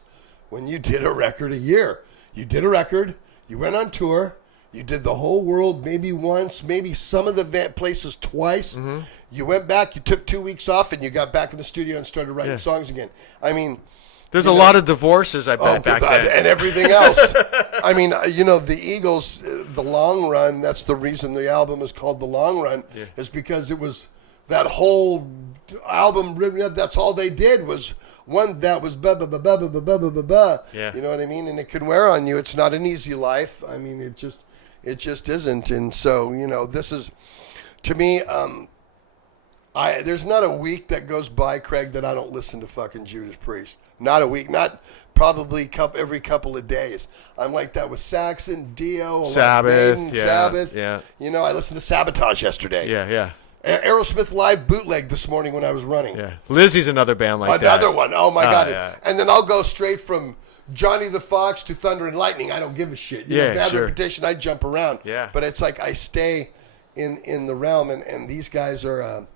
when you did a record a year. You did a record, you went on tour, you did the whole world maybe once, maybe some of the places twice. Mm-hmm. You went back, you took 2 weeks off, and you got back in the studio and started writing songs again. There's a lot of divorces, I bet, back then. And everything else. The Eagles, The Long Run, that's the reason the album is called The Long Run, is because it was that whole album, that's all they did was one that was ba ba ba ba ba ba ba ba ba. Yeah. You know what I mean? And it can wear on you. It's not an easy life. It just isn't. And so, this is, to me, there's not a week that goes by, Craig, that I don't listen to fucking Judas Priest. Not a week. Not probably every couple of days. I'm like that with Saxon, Dio, Sabbath, Maiden, Sabbath. Yeah. I listened to Sabotage yesterday. Yeah. Aerosmith live bootleg this morning when I was running. Yeah. Lizzie's another band like that. Another one. Oh my God. Yeah. And then I'll go straight from Johnny the Fox to Thunder and Lightning. I don't give a shit. Bad Reputation, I jump around. Yeah. But it's like I stay in the realm, and these guys are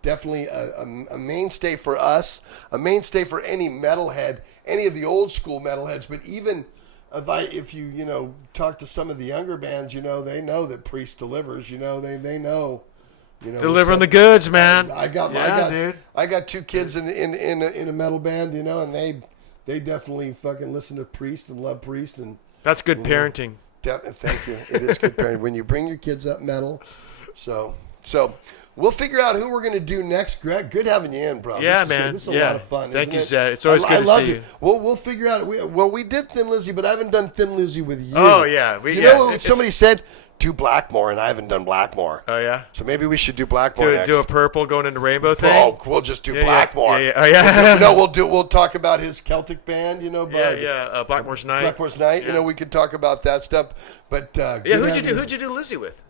definitely a mainstay for us, a mainstay for any metalhead, any of the old school metalheads. But even if you talk to some of the younger bands, they know that Priest delivers. They know. Delivering the goods, man. I got 2 kids in a metal band, and they definitely fucking listen to Priest and love Priest, and that's good parenting. Thank you. It is good parenting when you bring your kids up metal. So we'll figure out who we're going to do next. Greg, good having you in, bro. Yeah, this man. This is a lot of fun. Thank you, isn't it? Zed. It's always good to see you. We'll figure out. We did Thin Lizzy, but I haven't done Thin Lizzy with you. Oh, yeah. You know what somebody said? Do Blackmore, and I haven't done Blackmore. Oh, yeah? So maybe we should do Blackmore next. Do a purple going into rainbow thing? Oh, we'll just do Blackmore. Yeah. Oh, yeah. We'll talk about his Celtic band, Blackmore's Night. Blackmore's Night. Yeah. We could talk about that stuff. But who'd you do Lizzie with?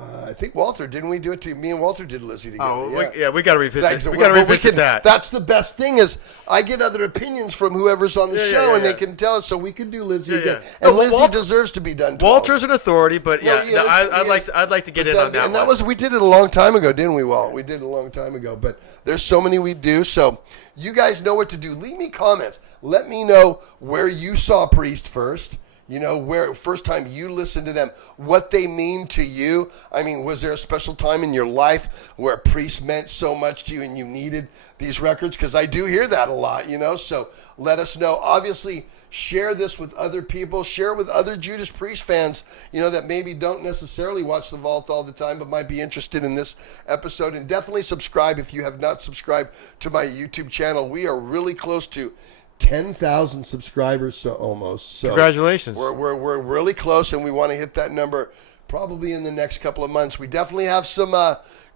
I think Walter, didn't we do it to me and Walter did Lizzie together? Oh, we got to revisit. Thanks. We got to revisit that. That's the best thing is I get other opinions from whoever's on the show, and they can tell us, so we could do Lizzie again. And Lizzie deserves to be done. Walter's an authority, but I'd like to get in on that. And we did it a long time ago, didn't we, Walt? We did it a long time ago, but there's so many we do. So you guys know what to do. Leave me comments. Let me know where you saw Priest first. Where first time you listened to them, what they mean to you. I mean, was there a special time in your life where Priest meant so much to you and you needed these records? Because I do hear that a lot, so let us know. Obviously, share this with other people. Share with other Judas Priest fans, that maybe don't necessarily watch The Vault all the time, but might be interested in this episode. And definitely subscribe if you have not subscribed to my YouTube channel. We are really close to 10,000 subscribers, so almost. So congratulations. We're really close, and we want to hit that number probably in the next couple of months. We definitely have some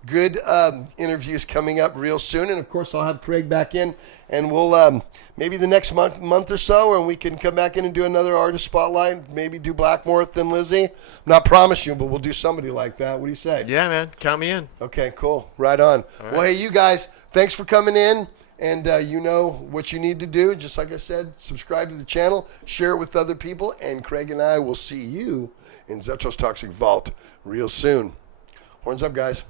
good interviews coming up real soon, and of course I'll have Craig back in, and we'll maybe the next month or so, and we can come back in and do another artist spotlight, maybe do Blackmore, Thin Lizzy. I'm not promising you, but we'll do somebody like that. What do you say? Yeah, man. Count me in. Okay, cool. Right on. All right. Well, hey, you guys, thanks for coming in. And you know what you need to do. Just like I said, subscribe to the channel, share it with other people, and Craig and I will see you in Zetro's Toxic Vault real soon. Horns up, guys.